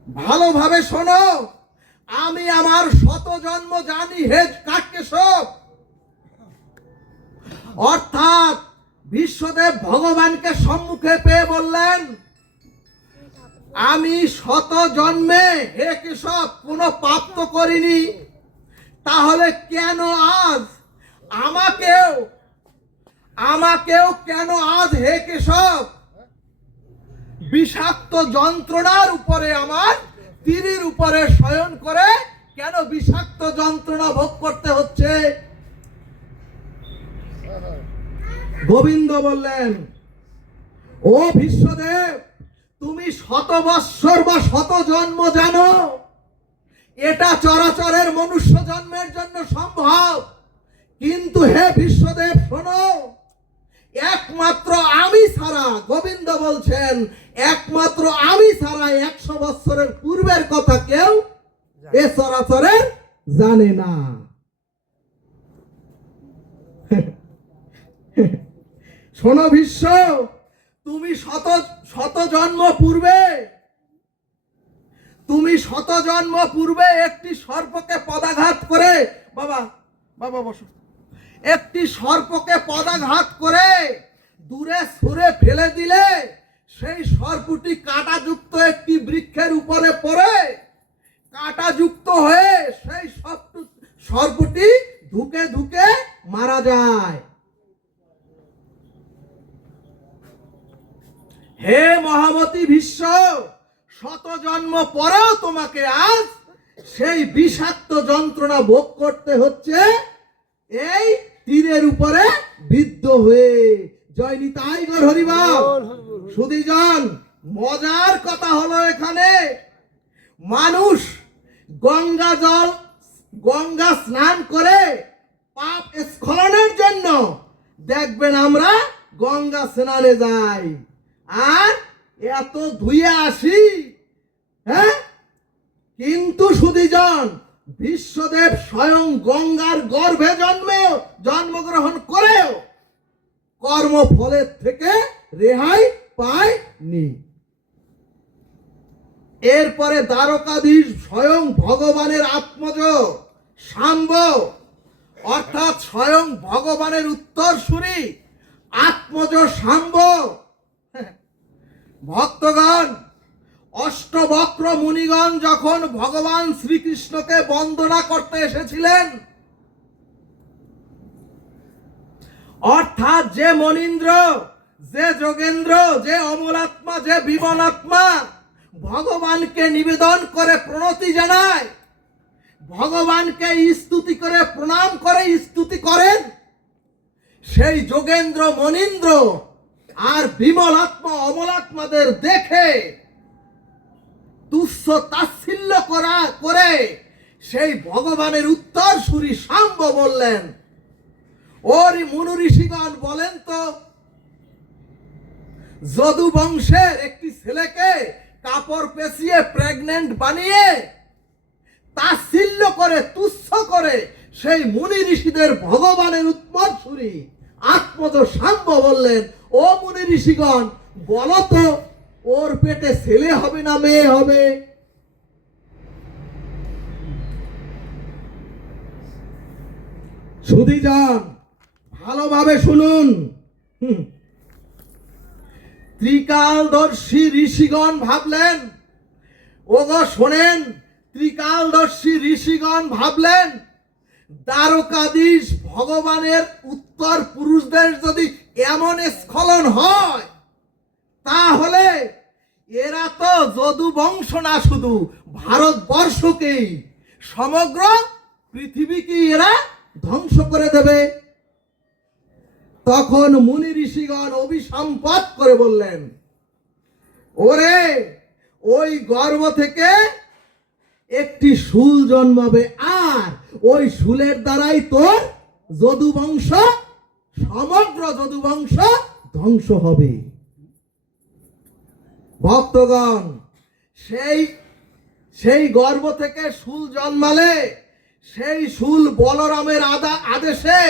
ভালোভাবে শোনো, আমি আমার শত জন্ম জানি হে কেশব। অর্থাৎ বিশ্বদেব ভগবানকে সম্মুখে পেয়ে বললেন, আমি শত জন্মে হে কেশব কোনো পাপ তো করিনি, তাহলে কেন আজ আমাকেও কেন আজ হে কেশব বিষাক্ত যন্ত্রণার উপরে, আমার তীরের উপরে শয়ন করে কেন বিষাক্ত যন্ত্রণা ভোগ করতে হচ্ছে? গোবিন্দ বললেন, ও বিশ্বদেব, তুমি শত বৎসর বা শত জন্ম জানো, এটা চরাচরের মনুষ্য জন্মের জন্য সম্ভব, কিন্তু হে বিশ্বদেব শোনো, একমাত্র আমি ছাড়া, গোবিন্দ বলছেন, একমাত্র আমি ছাড়া 100 বৎসরের পূর্বের কথা কেউ এ চরাচরের জানে না। শোনো বিশ্ব, তুমি শত জন্ম পূর্বে একটি সর্পকে পদাঘাত করে, বাবা বসো, একটি সর্পকে পদাঘাত করে দূরে সরে ফেলে দিলে সেই সর্পটি কাঁটাযুক্ত একটি বৃক্ষের উপরে পড়ে কাঁটাযুক্ত হয়ে সেই সর্পটি ধুকে ধুকে মারা যায়। হে মহামতি ভীষ্ম, শত জন্ম পরেও তোমাকে আজ সেই বিষাক্ত যন্ত্রণা ভোগ করতে হচ্ছে এই তীরের উপরে বিদ্ধ হয়ে। জয় নিতাই গৌর হরিবল। সুধীজন, মজার কথা হলো এখানে মানুষ গঙ্গা স্নান করে পাপ স্খলনের জন্য দেখবেন আমরা গঙ্গা স্নানে যাই আর এত ধুয়ে আসি, হ্যাঁ, কিন্তু সুধীজন, বিশ্বদেব স্বয়ং গঙ্গার গর্ভে জন্মগ্রহণ করেও কর্মফলের থেকে রেহাই পায়নি। এরপরে দ্বারকাধীশ স্বয়ং ভগবানের আত্মজ শাম্ব, অর্থাৎ স্বয়ং ভগবানের উত্তরসূরি আত্মজ শাম্ব, ভক্তগণ, অষ্টবক্র মুনিগণ যখন ভগবান শ্রীকৃষ্ণকে বন্দনা করতে এসেছিলেন, অর্থাৎ যে মনীন্দ্র, যে যোগেন্দ্র, যে অমলাত্মা, যে বিমলাত্মা ভগবানকে নিবেদন করে প্রণতি জানায়, ভগবানকে স্তুতি করে প্রণাম করে স্তুতি করেন, সেই যোগেন্দ্র, মনীন্দ্র আর বিমলাত্মা, অমলাত্মাদের দেখে তুচ্ছ তাচ্ছিল্য করে সেই ভগবানের উত্তরসূরি শাম্ব বললেন, ওর মুনি ঋষিগণ বলেন তো, যদু বংশের একটি ছেলেকে কাপড় পেঁচিয়ে প্রেগনেন্ট বানিয়ে তাচ্ছিল্য করে তুচ্ছ করে সেই মুনি ঋষিদের ভগবানের উত্তরসূরি আত্মজ শাম্ব বললেন, ও মুনি ঋষিগণ, বলো তো ওর পেটে ছেলে হবে না মেয়ে হবে? সুধীজন, ভালোভাবে শুনুন। ত্রিকালদর্শী ঋষিগণ ভাবলেন, ওগো শোনেন, ত্রিকালদর্শী ঋষিগণ ভাবলেন, দ্বারকাধীশ ভগবানের উত্তর পুরুষদের যদি এমন স্খলন হয়, তাহলে এরা তো যদু বংশ না, শুধু ভারতবর্ষকেই, সমগ্র পৃথিবীকেই এরা ধ্বংস করে দেবে। তখন মুনি ঋষিগণ অভিসম্পাত করে বললেন, ওরে, ওই গর্ভ থেকে একটি শুল জন্মাবে, আর ওই শুলের দ্বারাই তোর যদু বংশ, সমগ্র যদু বংশ ধ্বংস হবে। ভক্তগণ, সেই গর্ভ থেকে শুল জন্মালে সেই শুল বলরামের আদেশে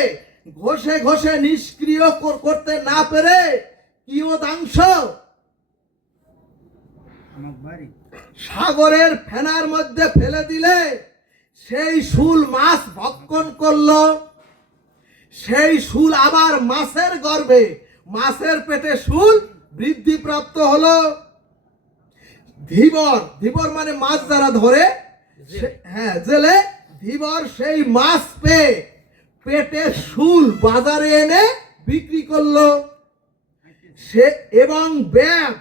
ঘষে ঘষে নিষ্ক্রিয় করতে না পেরে কিয়দাংশ সাগরের ফেনার মধ্যে ফেলে দিলে সেই শুল মাছ ভক্ষণ করলো, সেই শুল আবার মাছের গর্ভে মাছের পেটে শুল বৃদ্ধিপ্রাপ্ত হলো। ধীবর, ধীবর মানে মাছ যারা ধরে, হ্যাঁ জেলে, ধীবর সেই মাছ পেয়ে পেটে শুল বাজারে এনে বিক্রি করলো। সে এবং ব্যাগ,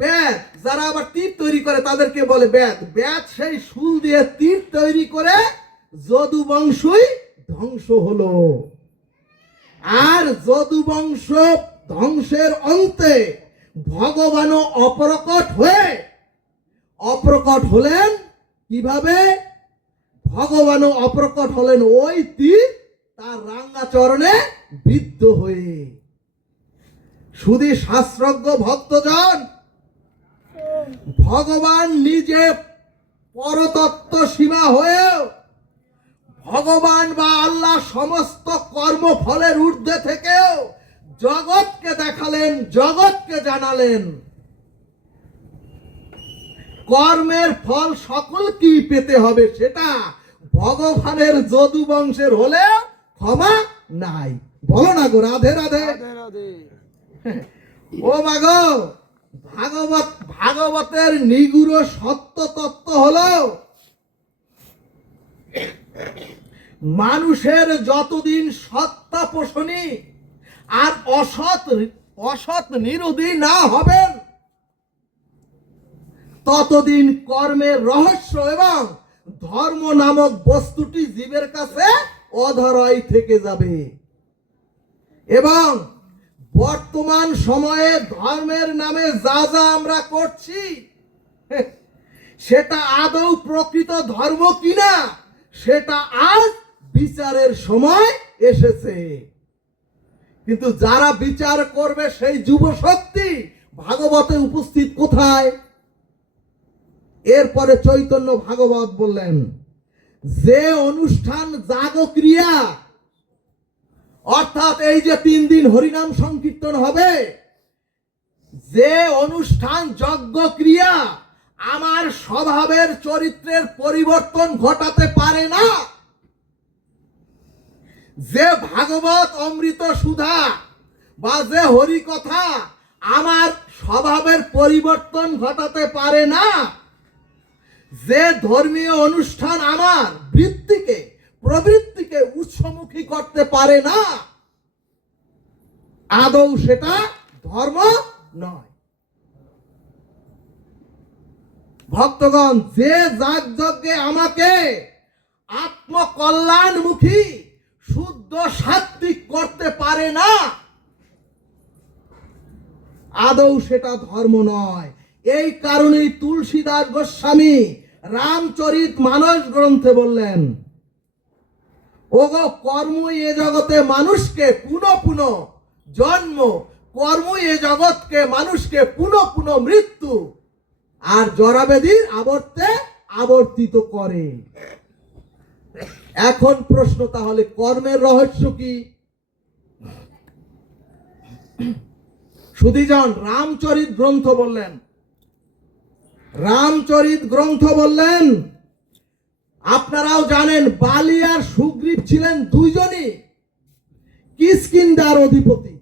ব্যাগ যারা আবার তীর তৈরি করে তাদেরকে বলে ব্যাগ, ব্যাগ সেই শুল দিয়ে তীর তৈরি করে যদু বংশই ধ্বংস হলো। আর যদু বংশ ধ্বংসের অন্তে ভগবানও অপ্রকট হলেন। কিভাবে? ভগবানও অপ্রকট হলেন ওই তীর তার রাঙ্গা চরণে বিদ্ধ হয়ে। শুধু শাস্ত্রজ্ঞ ভক্তজন, ভগবান নিজে পরতত্ত্ব সীমা হয়েও ভগবান বা আল্লাহ সমস্ত কর্মফলের ঊর্ধ্বে থেকেও জগৎকে দেখালেন, জগৎকে জানালেন কর্মের ফল সকল কি পেতে হবে, সেটা ভগবানের যদু বংশের হলেও ক্ষমা নাই। বলো না গো, রাধে রাধে। ও মাগো, ভাগবতের নিগুড় সত্য তত্ত্ব হলো মানুষের যতদিন সত্তা পোষণী আর অসৎ নিরোধী না হবেন ততদিন কর্মের রহস্য এবং ধর্ম নামক বস্তুটি জীবের কাছে অধরাই থেকে যাবে। এবং বর্তমান সময়ে ধর্মের নামে যা যা আমরা করছি সেটা আদৌ প্রকৃত ধর্ম কিনা সেটা আজ বিচারের সময় এসেছে। কিন্তু যারা বিচার করবে সেই যুব শক্তি ভাগবতে উপস্থিত কোথায়? এরপরে চৈতন্য ভাগবত বললেন, যে অনুষ্ঠান যাগক্রিয়া, অর্থাৎ এই যে 3 দিন হরিনাম সংকীর্তন হবে, যে অনুষ্ঠান যজ্ঞ ক্রিয়া আমার স্বভাবের চরিত্রের পরিবর্তন ঘটাতে পারে না, যে ভাগবত অমৃত সুধা বা যে হরি কথা আমার স্বভাবের পরিবর্তন ঘটাতে পারে না, যে ধর্মীয় অনুষ্ঠান আমার প্রবৃত্তিকে উৎসমুখী করতে পারে না, আদৌ সেটা ধর্ম নয়। ভক্তগণ, যে যাগযজ্ঞে আমাকে আত্মকল্যাণমুখী শুদ্ধ সাত্বিক করতে পারে না, আদৌ সেটা ধর্ম নয়। এই কারণেই তুলসীদাস গোস্বামী রামচরিত মানস গ্রন্থে বললেন, ওগো কর্মই এ জগতে মানুষকে পুনঃ পুনঃ জন্ম, কর্মই এ জগৎকে মানুষকে পুনঃ পুনঃ মৃত্যু আর জরাবেদির আবর্তে আবর্তিত করে। এখন প্রশ্ন, তাহলে কর্মের রহস্য কি? সুধীজন রামচরিত গ্রন্থ বললেন, রামচরিত গ্রন্থ বললেন, আপনারাও জানেন বালি আর সুগ্রীব ছিলেন দুইজনই কিষ্কিন্ধার অধিপতি।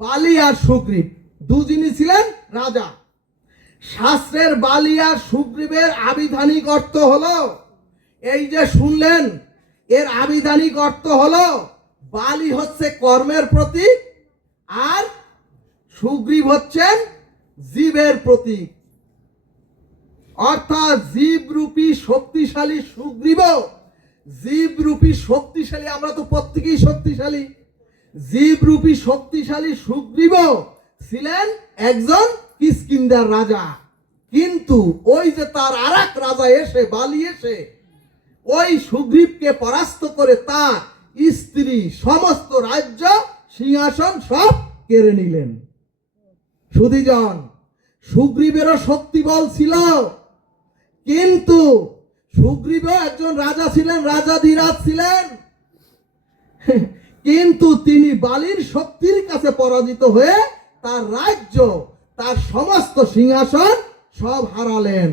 বালি আর সুগ্রীব দুজনই ছিলেন রাজা। শাস্ত্রের বালি আর সুগ্রীবের আবিধানিক অর্থ হলো, এই যে শুনলেন, এর আবিধানিক অর্থ হলো বালি হচ্ছে কর্মের প্রতীক আর সুগ্রীব হচ্ছেন জীবের প্রতীক। অর্থাৎ জীবরূপী শক্তিশালী সুগ্রীব, জীবরূপী শক্তিশালী, আমরা তো প্রত্যেকেই শক্তিশালী, জীবরূপী শক্তিশালী সুগ্রীব ছিলেন একজন কিষ্কিন্ধার রাজা। কিন্তু ওই যে তার আরেক রাজা এসে, বালি এসে ওই সুগ্রীবকে পরাস্ত করে তার স্ত্রী, সমস্ত রাজ্য, সিংহাসন সব কেড়ে নিলেন। সুধীজন, সুগ্রীবেরও শক্তি বল ছিল, কিন্তু সুগ্রীবও একজন রাজা ছিলেন, রাজাধিরাজ ছিলেন, কিন্তু তিনি বালির শক্তির কাছে পরাজিত হয়ে তার রাজ্য, তার সমস্ত সিংহাসন সব হারালেন।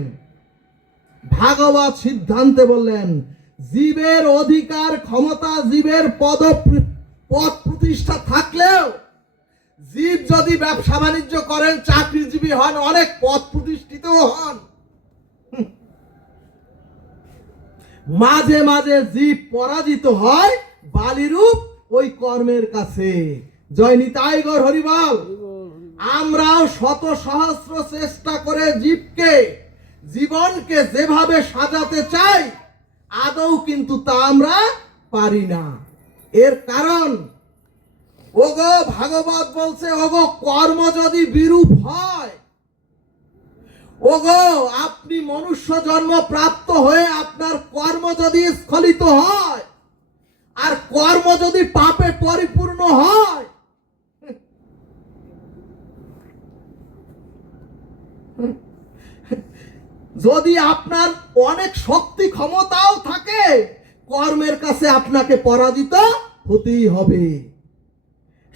ভাগবত সিদ্ধান্তে বললেন, জীবের অধিকার ক্ষমতা, জীবের পদ প্রতিষ্ঠা থাকলেও জীব যদি ব্যবসা বাণিজ্য করেন, চাকরিজীবী হন, অনেক পদ প্রতিষ্ঠিত হন, মাঝে মাঝে জীব পরাজিত হয় বালিরূপ ওই কর্মের কাছে। জয় নিতাই গৌর হরিবল। আমরাও শত সহস্র চেষ্টা করে জীবনকে যেভাবে সাজাতে চাই, আদৌ কিন্তু তা আমরা পারি না। এর কারণ ওগো ভাগবত বলছে, ওগো কর্ম যদি বিরূপ হয়, ওগো আপনি মনুষ্য জন্ম প্রাপ্ত হয়ে আপনার কর্ম যদি স্খলিত হয়, আর কর্ম যদি পাপে পরিপূর্ণ হয়, যদি আপনার অনেক শক্তি ক্ষমতাও থাকে, কর্মের কাছে আপনাকে পরাজিত হতেই হবে।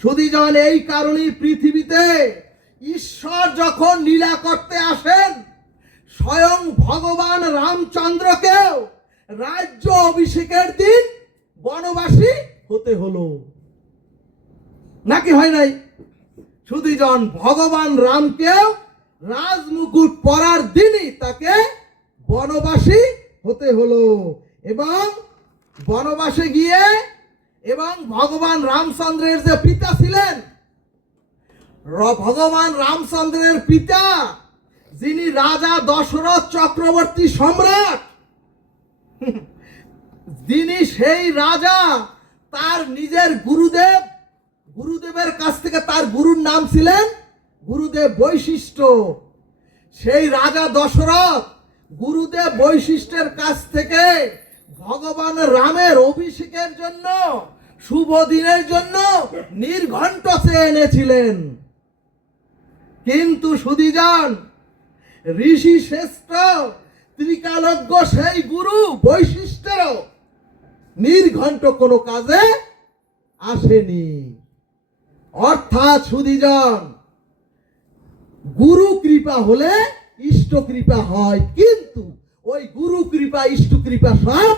সুধীজন, এই কারণেই পৃথিবীতে ঈশ্বর যখন লীলা করতে আসেন, স্বয়ং ভগবান রামচন্দ্রকেও রাজ্য অভিষেকের দিন বনবাসী হতে হলো, নাকি হয় নাই? সুধীজন, ভগবান রামকেও রাজমুকুট পরার দিনই তাকে বনবাসী হতে হলো। এবং বনবাসে গিয়ে, এবং ভগবান রামচন্দ্রের যে পিতা ছিলেন, ভগবান রামচন্দ্রের পিতা যিনি রাজা দশরথ চক্রবর্তী সম্রাট, যিনি সেই রাজা তার নিজের গুরুদেবের কাছ থেকে, তার গুরুর নাম ছিলেন গুরুদেব বৈশিষ্ট্য। সেই রাজা দশরথ গুরুদেব বৈশিষ্ট্যের কাছ থেকে ভগবান রামের অভিষেকের জন্য, শুভ দিনের জন্য নির্ঘণ্ট চেয়ে এনেছিলেন। কিন্তু সুধীজন, ঋষি শ্রেষ্ঠ ত্রিকালজ্ঞ সেই গুরু বৈশিষ্ট্যেরও নির্ঘণ্ট কোনো কাজে আসেনি। অর্থাৎ সুধীজন, গুরু কৃপা হলে ইষ্ট কৃপা হয়, কিন্তু ওই গুরু কৃপা ইষ্ট কৃপা সব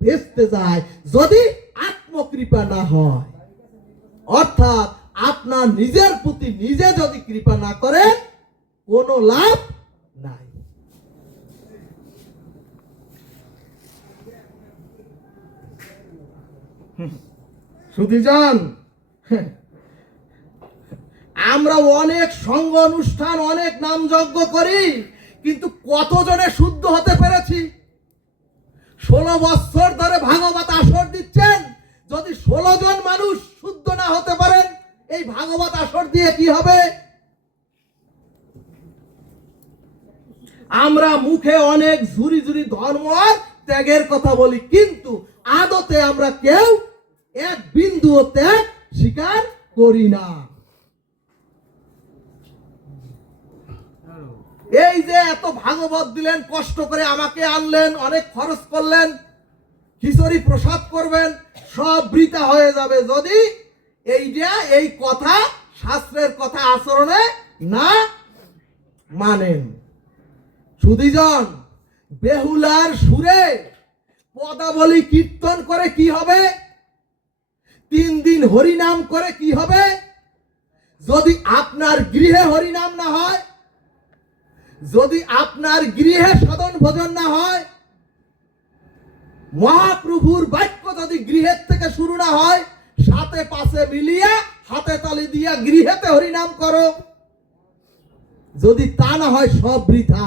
ভেস্তে যায় যদি আত্মকৃপা না হয়। অর্থাৎ আপনার নিজের প্রতি নিজে যদি কৃপা না করেন, কোনো লাভ নাই। সুধীজন, আমরা অনেক সঙ্গ অনুষ্ঠান, অনেক নামযজ্ঞ করি, কিন্তু কতজনে শুদ্ধ হতে পেরেছি? 16 বছর ধরে ভাগবত আসর দিচ্ছেন, যদি 16 জন মানুষ শুদ্ধ না হতে পারেন, এই ভাগবত আসর দিয়ে কি হবে? আমরা মুখে অনেক ঝুরি ঝুরি ধর্ম আর ত্যাগের কথা বলি, কিন্তু আদতে আমরা কেউ এক বিন্দুও ত্যাগ স্বীকার করি না। এই যে এত ভাগবত দিলেন, কষ্ট করে আমাকে আনলেন, অনেক খরচ করলেন, খিচুড়ি প্রসাদ করবেন, সব বৃথা হয়ে যাবে যদি এই কথা, শাস্ত্রের কথা আচরণে না মানেন। সুধীজন, বেহুলার সুরে পদাবলী কীর্তন করে কি হবে? 3 দিন হরিনাম করে কি হবে? যদি আপনার গৃহে হরিনাম না হয়, যদি আপনার গৃহে সাধন ভোজন না হয়, মহাপ্রভুর বাক্য যদি গৃহের থেকে শুরু না হয়, সাথে পাশে মিলিয়ে হাতে তালি দিয়া গৃহেতে হরিনাম করো, যদি তা না হয় সব বৃথা।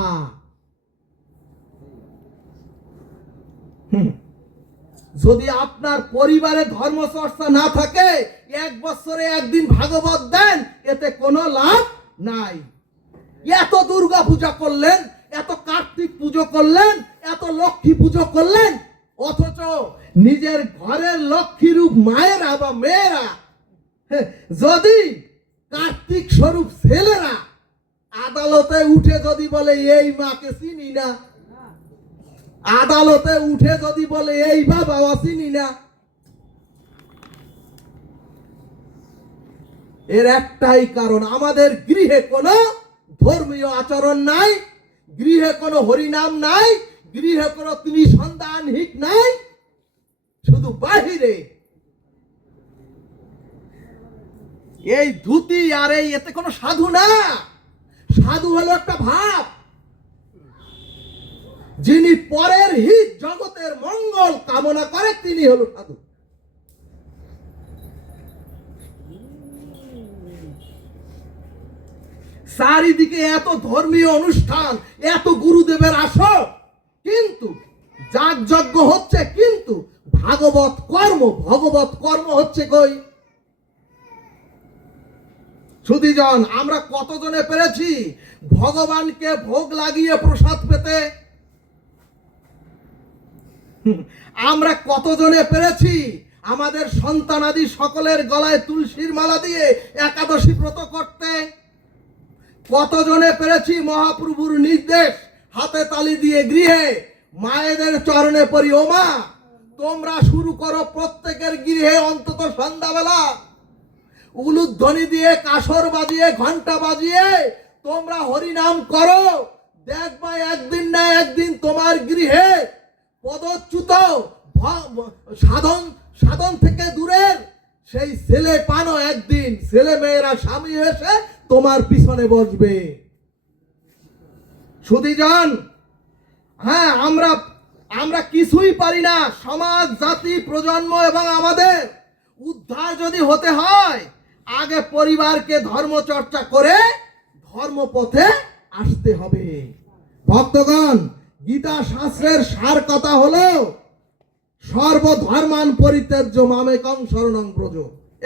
যদি আপনার পরিবারে ধর্মচর্চা না থাকে, 1 বছরে একদিন ভাগবত দেন, এতে কোনো লাভ নাই। এত দুর্গা পূজা করলেন, এত কার্তিক পুজো করলেন, এত লক্ষ্মী পুজো করলেন, অথচ নিজের ঘরের লক্ষ্মী রূপ মায়েরা বা মেয়েরা, যদি কার্তিক স্বরূপ ছেলেরা আদালতে উঠে যদি বলে এই মাকে চিনি না, আদালতে উঠে যদি বলে এই বাবা চিনি না, এর একটাই কারণ, আমাদের গৃহে কোনো ধর্মীয় আচরণ নাই, গৃহে কোনো হরিনাম নাই, গৃহে কোনো ত্রিসন্তান হিক নাই, শুধু বাহিরে এই ধুতি আর এই এতে কোনো সাধু না। সাধু হলো একটা ভাব, যিনি পরের হিত জগতের মঙ্গল কামনা করে তিনি হলো সাধু। চারিদিকে এত ধর্মীয় অনুষ্ঠান, এত গুরুদেবের আসর, কিন্তু যাগযজ্ঞ হচ্ছে, কিন্তু ভগবত কর্ম হচ্ছে কই? সুধীজন, আমরা কতজনে পেরেছি ভগবানকে ভোগ লাগিয়ে প্রসাদ পেতে? আমরা কতজনে পেরেছি আমাদের সন্তানাদি সকলের গলায় তুলসীর মালা দিয়ে একাদশী ব্রত করতে? কতজনে পেরেছি মহাপ্রভুর নির্দেশ হাতে তালি দিয়ে গৃহে মায়েদের চরণে পড়ি, ও মা তোমরা শুরু করো প্রত্যেকের গৃহে অন্তত সন্ধ্যাবেলা উলুধ্বনি দিয়ে, কাসর বাজিয়ে, ঘন্টা বাজিয়ে তোমরা হরিনাম করো, দেখবা একদিন না একদিন তোমার গৃহে পদচ্যুত সাধন থেকে দূরের সেই ছেলে পানো একদিন ছেলে মেয়েরা স্বামী এসে তোমার পিছনে বসবে। সুধীজন, হ্যাঁ, আমরা কিছুই পারি না। সমাজ, জাতি, প্রজন্ম এবং আমাদের উদ্ধার যদি হতে হয়, আগে পরিবারকে ধর্মচর্চা করে ধর্মপথে আসতে হবে। ভক্তগণ, গীতা শাস্ত্রের সার কথা হলো সর্বধর্মান পরিত্যাজ্য মামেকং শরণং ব্রজ।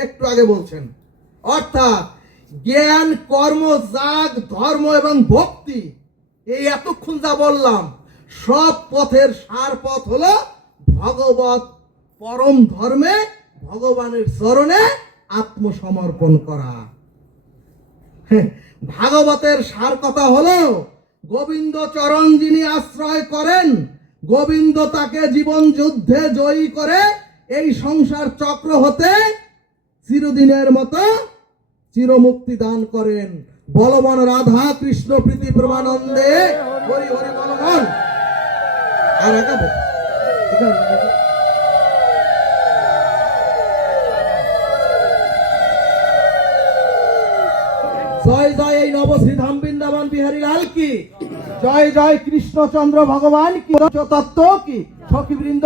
একটু আগে বলছেন, অর্থাৎ জ্ঞান, কর্ম, যাগ, ধর্ম এবং ভক্তি, এই এতক্ষণ যা বললাম সব পথের সার পথ হলো ভগবত পরম ধর্মে ভগবানের চরণে আত্মসমর্পণ করা। ভাগবতের সার কথা হলো গোবিন্দ চরণ যিনি আশ্রয় করেন, গোবিন্দ তাকে জীবন যুদ্ধে জয়ী করে এই সংসার চক্র হতে চিরদিনের মতো চিরমুক্তি দান করেন। বলবান রাধা কৃষ্ণ প্রীতি প্রমানন্দে হরি হরি বলবান। আর আগাবো জয় জয় এই নবশ্রীধাম বৃন্দাবন বিহারী লাল কি জয়, জয় কৃষ্ণচন্দ্র ভগবান কি, তত্ত্ব কি, সখী বৃন্দ।